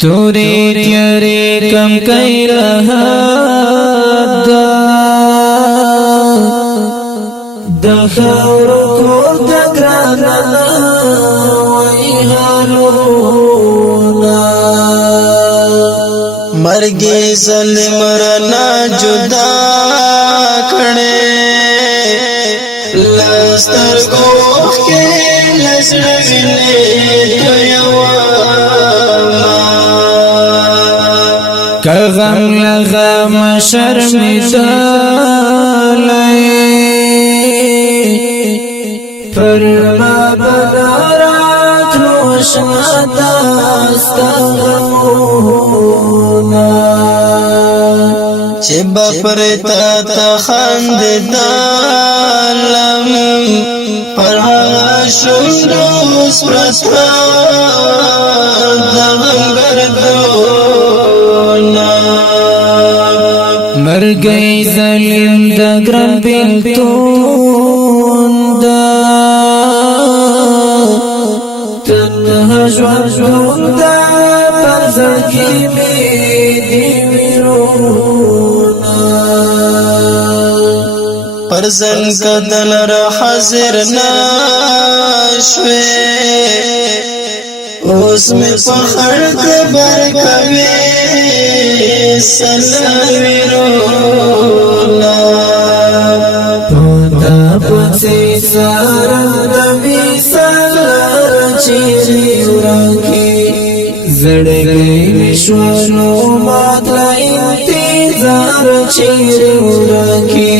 توری تیاری کم کئی لحد دخور کور دگرانا وی حالونا مرگی ظلم رنا جدا کھڑے لستر گوخ کے لسڑ وینے کغم لغم شرمدالی پر ما بنارات روشنا داستا غمونا چه بپرتا تخند دالم پر شندو سپرستا دغم گردونا مر گئی ظلم دگرم بیلتون دا تنها جوان دا پر زرگی می دیویرونا پرزن کدن را حاضر ناشوے اس میں پخڑ کبر کبھی سلاوی رونا پوتا پسی سارم دمی سالار چیری ورانکی زڑگئی وشوانو ماتلا انتظار چیری ورانکی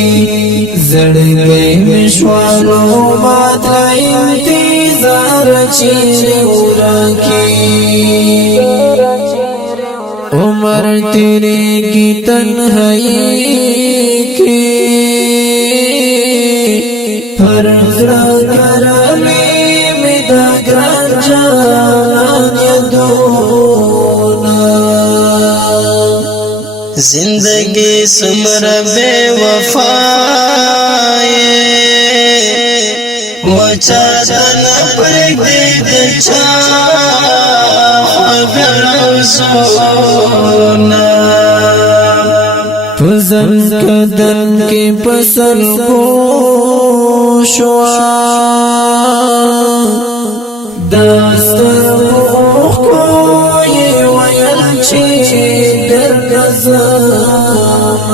زڑگئی وشوانو ماتلا انتظار چیری ورانکی عمر تیرے کی تنہائی کی ہر زڑا کرنے میں دا گران جان یدونا زندگی سمر بے وفائے وچا تن پرگ دید چا حبرزونا فزن کدن کے پسل گوشوا داستر بوخ کوئی ویل چی در نظام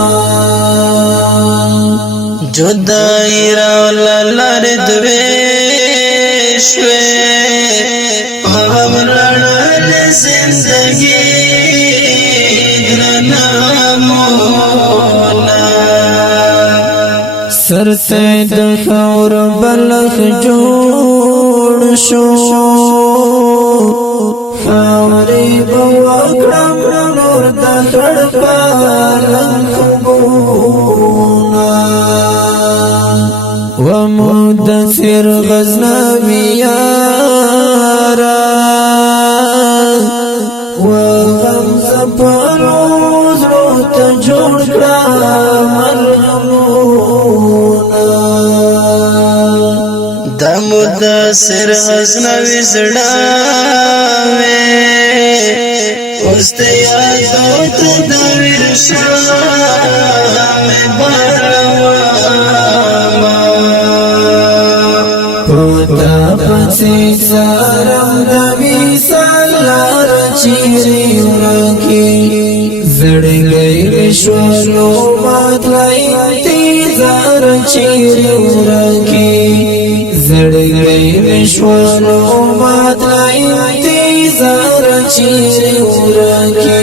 جدائی را لالر دویشوے پاغم لڑل زندگی درنامونا سر سید خور بلخ جوڑ شو خاوری بوکرم نور دخڑ پالن خوبونا ومدثر غزنوی یارا وغمز پروز روت جوڑ کرا ملغمونا دا مدثر غزنوی زڑاوے استے یادو تدویر شام بارواما پوتا پسی سارم دمی سالار چیری ورانکی زڑگئی وشوانو ماتلائی انتظار چیری ورانکی زڑگئی وشوانو ماتلائی انتظار چیری ورانکی